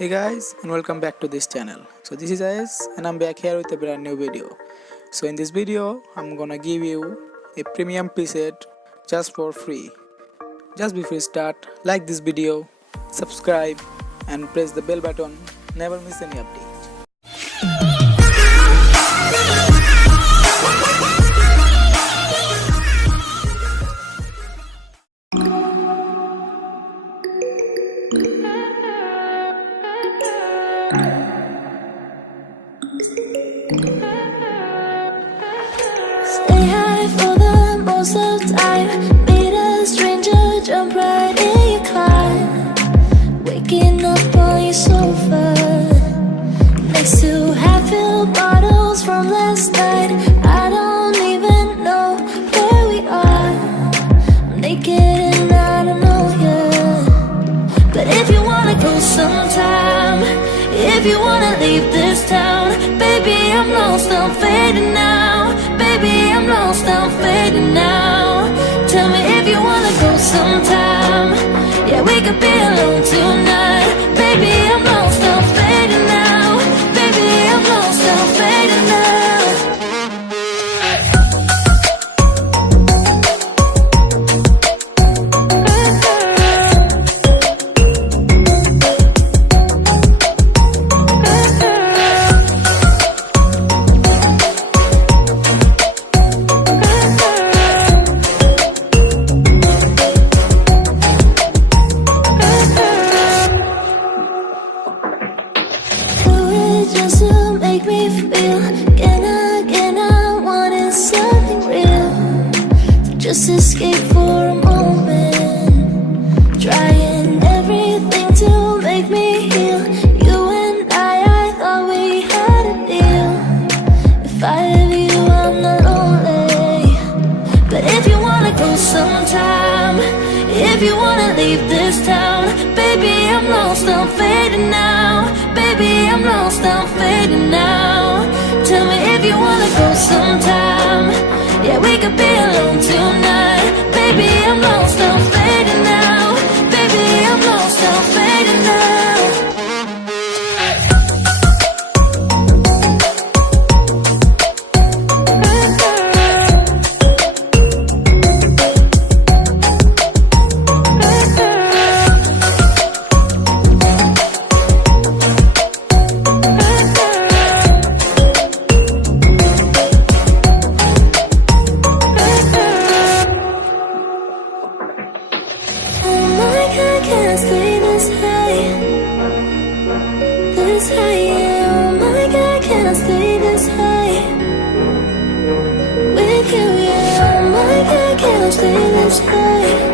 Hey guys, and welcome back to this channel. So this is Is and I'm back here with a brand new video. So in this video I'm gonna give you a premium preset just for free. Just before you start, like this video, subscribe and press the bell button. Never miss any update. Stay high for the most of the time. Meet a stranger, jump right in your climb. Waking up on your sofa next to half-filled bottles from last night. I don't even know where we are. I'm naked and I don't know you. But if you wanna go sometime, if you wanna leave this town, baby, I'm lost, I'm fading now. Baby, I'm lost, I'm fading now. Tell me if you wanna go sometime. Yeah, we could be alone tonight. Baby, I'm lost, I'm fading now. Baby, I'm lost, I'm fading now. Just to make me feel again I wanted something real, to just escape for a moment, trying everything to make me heal. You and I thought we had a deal. If I have you, I'm not lonely. But if you wanna go sometime, if you wanna leave this town, baby, I'm lost, I'm fading now. Baby, I'm lost, I'm fading now. Tell me if you wanna go sometime. Yeah, we could be alone tonight. Baby, I'm lost, I'm fading now. Baby, I'm lost, I'm fading now. Can't stay this high, yeah. Oh my God, can't stay this high with you, yeah. Oh my God, can't stay this high.